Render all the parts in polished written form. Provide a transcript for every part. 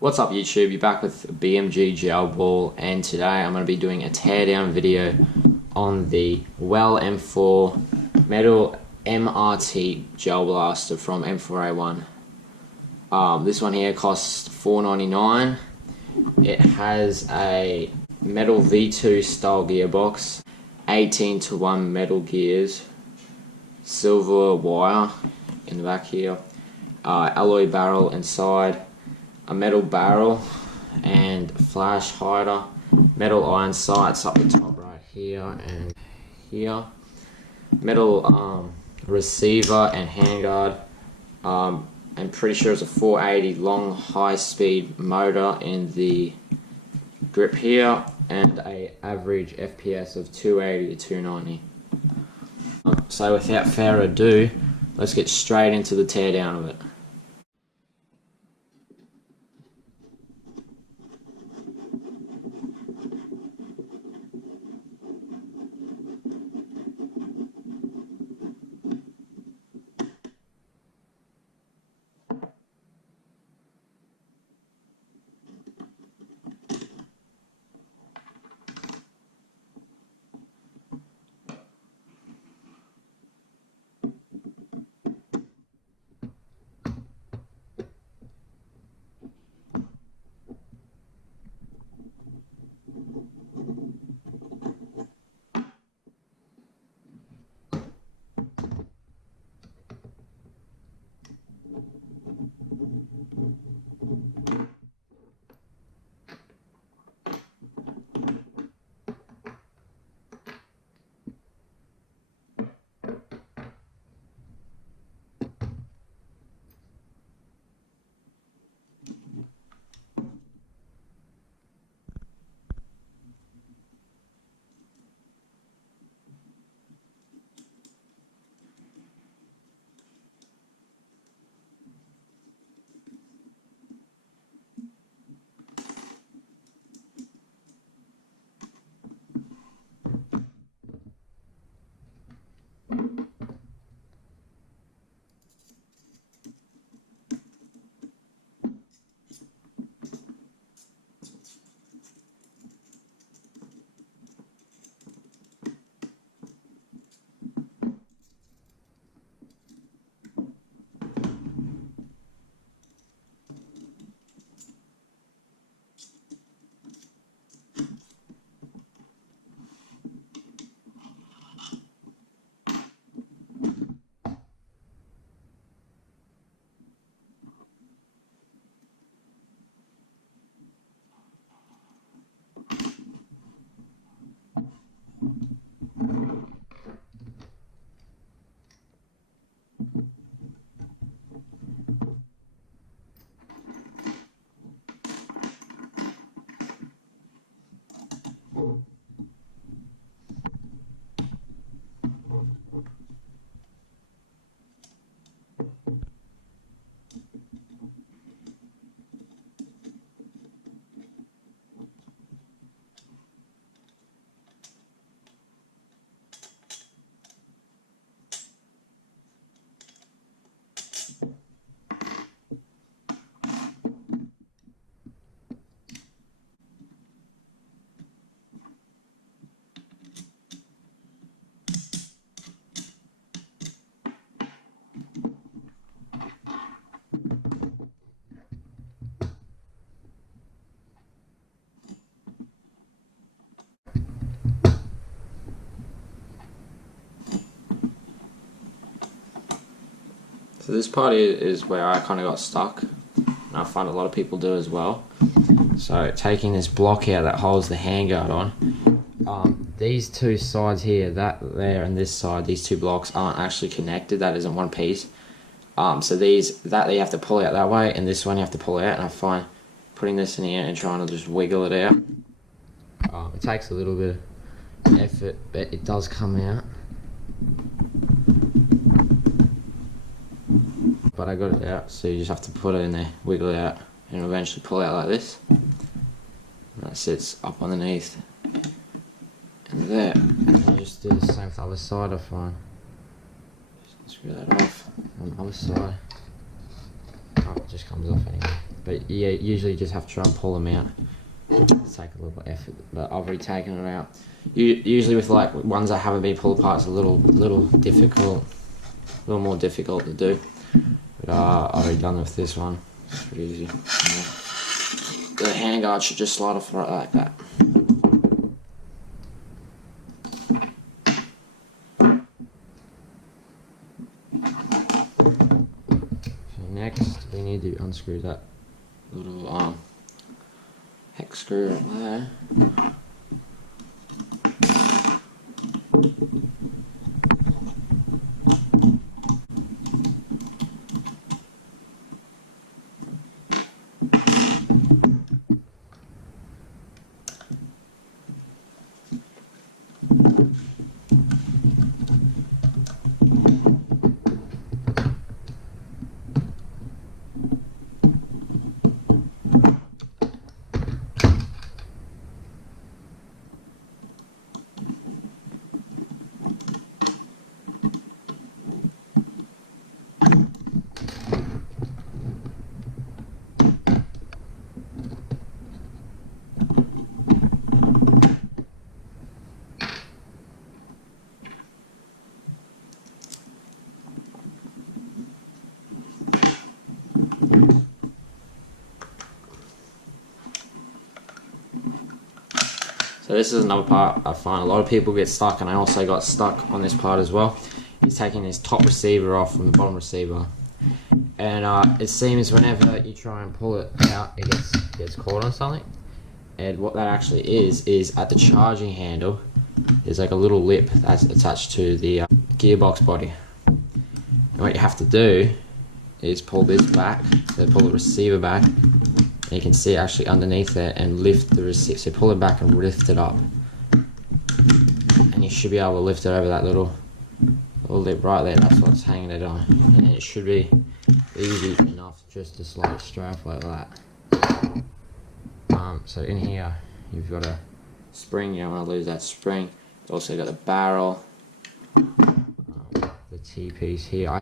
What's up YouTube, you're back with BMG gel ball, and today I'm going to be doing a teardown video on the Well M4 metal MRT gel blaster from M4A1. This one here costs $4.99. It has a metal V2 style gearbox, 18:1 metal gears, silver wire in the back here, alloy barrel inside, a metal barrel and flash hider, metal iron sights up the top right here and here, metal receiver and handguard. I'm pretty sure it's a 480 long high speed motor in the grip here, and a average FPS of 280 to 290. So without further ado, let's get straight into the teardown of it. So this part is where I kind of got stuck, and I find a lot of people do as well. So taking this block out that holds the handguard on, these two sides here, that there and this side, these two blocks aren't actually connected. That isn't one piece. So that you have to pull out that way, and this one you have to pull out. And I find putting this in here and trying to just wiggle it out, it takes a little bit of effort, but it does come out. But I got it out, so you just have to put it in there, wiggle it out, and eventually pull it out like this. And that sits up underneath and there. And you just do the same with the other side, I find. Just screw that off on the other side. Oh, it just comes off anyway. But yeah, usually you just have to try and pull them out. It's take a little effort, but I've already taken it out. Usually with like ones that haven't been pulled apart, it's a little difficult, a little more difficult to do. But I've already done it with this one. It's pretty easy. Yeah. The handguard should just slide off right like that. So next, we need to unscrew that little hex screw right there. So this is another part I find a lot of people get stuck, and I also got stuck on this part as well. It's taking this top receiver off from the bottom receiver, and it seems whenever you try and pull it out, it gets caught on something. And what that actually is at the charging handle, there's like a little lip that's attached to the gearbox body. And what you have to do is pull this back, so pull the receiver back. And you can see it actually underneath there, and lift the receiver. So pull it back and lift it up, and you should be able to lift it over that little lip right there. That's what's hanging it on, and then it should be easy enough just to slide it straight off like that. So in here you've got a spring. You don't want to lose that spring. You've also got the barrel, the T-piece here,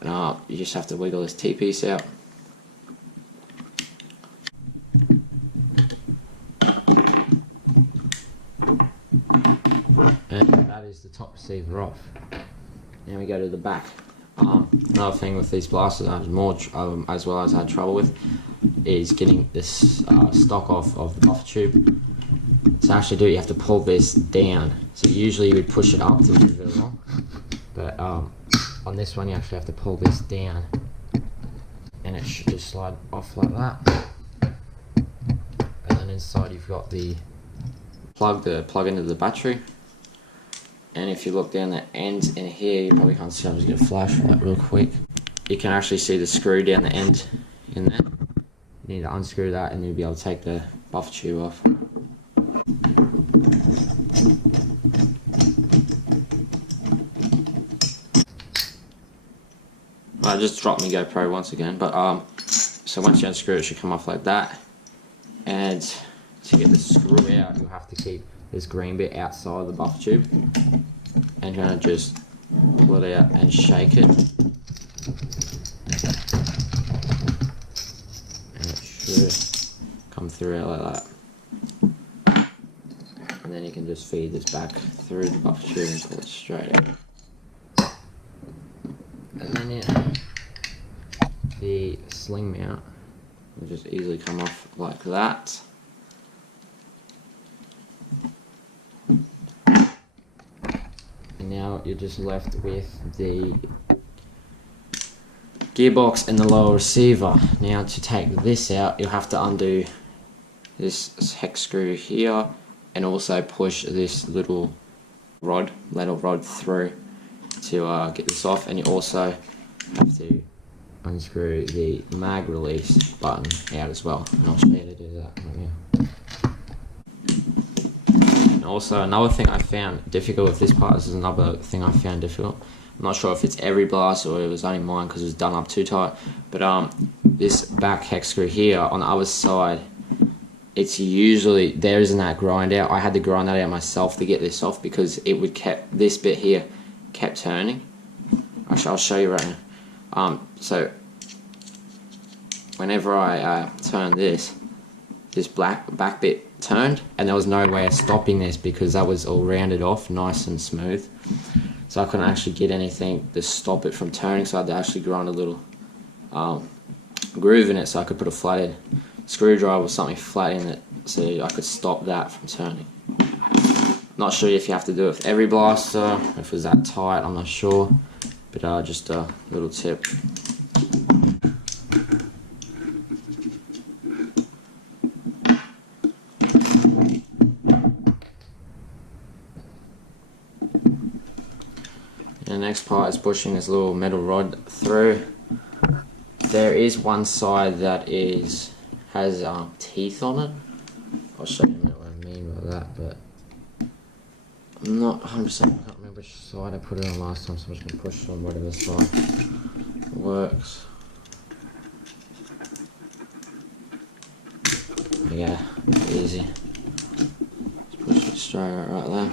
and you just have to wiggle this T-piece out. And that is the top receiver off. Now we go to the back. Another thing with these blasters I was as well as had trouble with is getting this stock off of the buffer tube. To actually do it, you have to pull this down. So usually you would push it up to move it along, but on this one you actually have to pull this down, and it should just slide off like that. And then inside you've got the plug into the battery. And if you look down the ends in here, you probably can't see. I'm just going to flashlight real quick. You can actually see the screw down the end in there. You need to unscrew that, and you'll be able to take the buffer tube off. I just dropped my GoPro once again, but so once you unscrew it, it should come off like that. And to get the screw out, you'll have to keep this green bit outside the buffer tube, and you're going to just pull it out and shake it, and it should come through out like that. And then you can just feed this back through the buffer tube and pull it straight out. And then the sling mount will just easily come off like that. And now you're just left with the gearbox and the lower receiver. Now to take this out, you'll have to undo this hex screw here, and also push this little metal rod through to get this off. And you also have to unscrew the mag release button out as well, and I'll show you how to do that right now. And also another thing I found difficult with this part, this is another thing I found difficult. I'm not sure if it's every blast or it was only mine because it was done up too tight, but this back hex screw here on the other side, it's usually, there isn't that grind out. I had to grind that out myself to get this off because it would this bit here kept turning. Actually, I'll show you right now. So whenever I turned this back bit turned, and there was no way of stopping this because that was all rounded off nice and smooth, so I couldn't actually get anything to stop it from turning, so I had to actually grind a little groove in it so I could put a flathead screwdriver or something flat in it so I could stop that from turning. Not sure if you have to do it with every blaster, if it was that tight, I'm not sure, but just a little tip. And the next part is pushing this little metal rod through. There is one side that has teeth on it. I'll show you what I mean by that, but I'm not 100%, I can't remember which side I put it on last time, so I'm just going to push it on whatever side works. Yeah, easy. Just push it straight right there.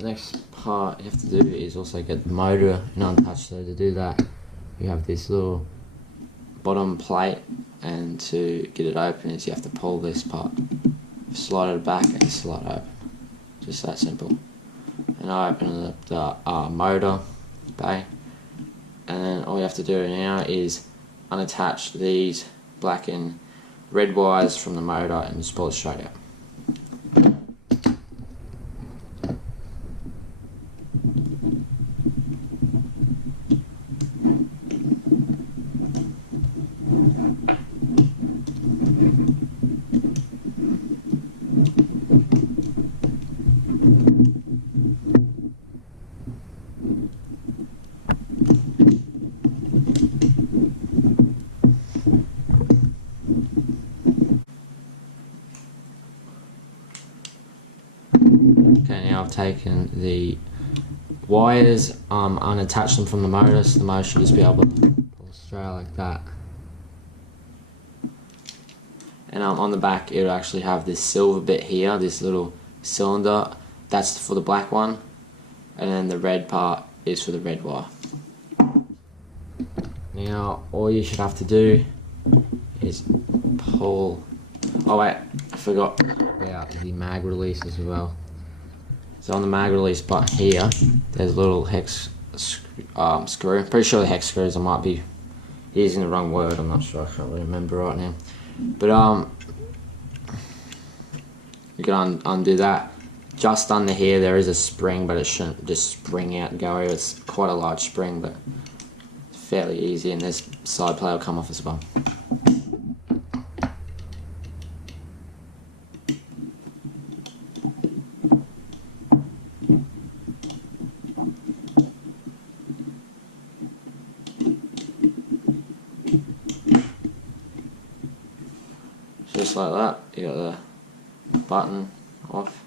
Next part you have to do is also get the motor and untouched. So to do that, you have this little bottom plate, and to get it open is you have to pull this part, slide it back and slide open. Just that simple. And I open up the motor bay, and then all you have to do now is unattach these black and red wires from the motor and just pull it straight out. Okay, now I've taken the wires, unattached them from the motor, so the motor should just be able to pull straight like that. And on the back it'll actually have this silver bit here, this little cylinder, that's for the black one, and then the red part is for the red wire. Now all you should have to do is pull, oh wait, I forgot about the mag release as well. So on the mag release part here, there's a little hex screw. I'm pretty sure the hex screws, I might be using the wrong word, I'm not sure, I can't really remember right now. But you can undo that. Just under here there is a spring, but it shouldn't just spring out and go over. It's quite a large spring, but it's fairly easy, and this side plate will come off as well. Just like that, you got the button off,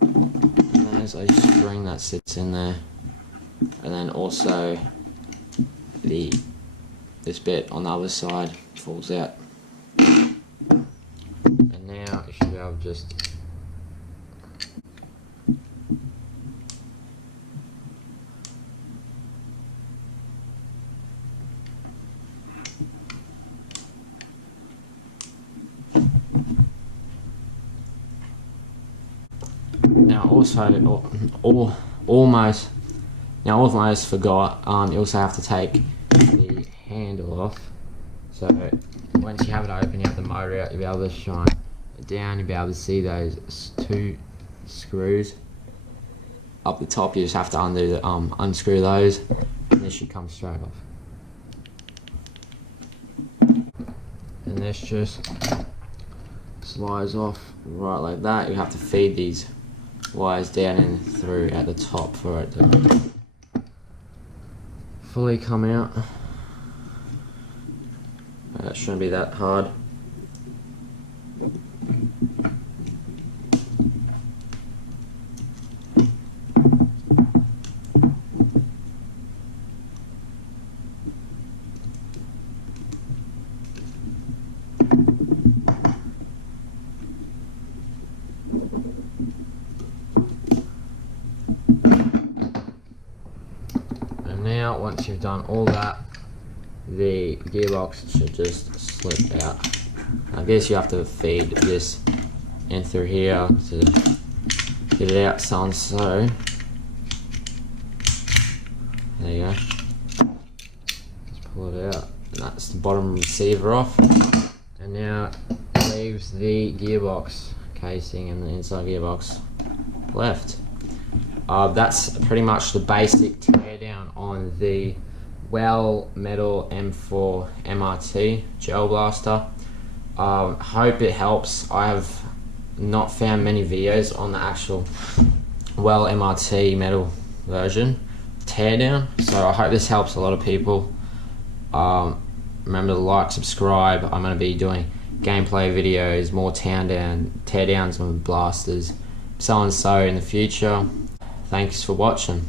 and there's a spring that sits in there, and then also this bit on the other side falls out, and now you should be able to just now also almost forgot, you also have to take the handle off. So once you have it open, you have the motor out, you'll be able to shine it down, you'll be able to see those two screws up the top. You just have to unscrew those, and this should come straight off. And this just slides off right like that. You have to feed these wires down and through at the top for it to fully come out. That shouldn't be that hard. And now, once you've done all that, the gearbox should just slip out. I guess you have to feed this in through here to get it out, son. So there you go. Just pull it out. And that's the bottom receiver off. And now it leaves the gearbox casing and the inside gearbox left. That's pretty much the basic teardown on the Well Metal M4 MRT Gel Blaster. Hope it helps. I have not found many videos on the actual Well MRT metal version teardown, so I hope this helps a lot of people. Remember to like, subscribe. I'm going to be doing gameplay videos, more teardowns on blasters, so and so in the future. Thanks for watching.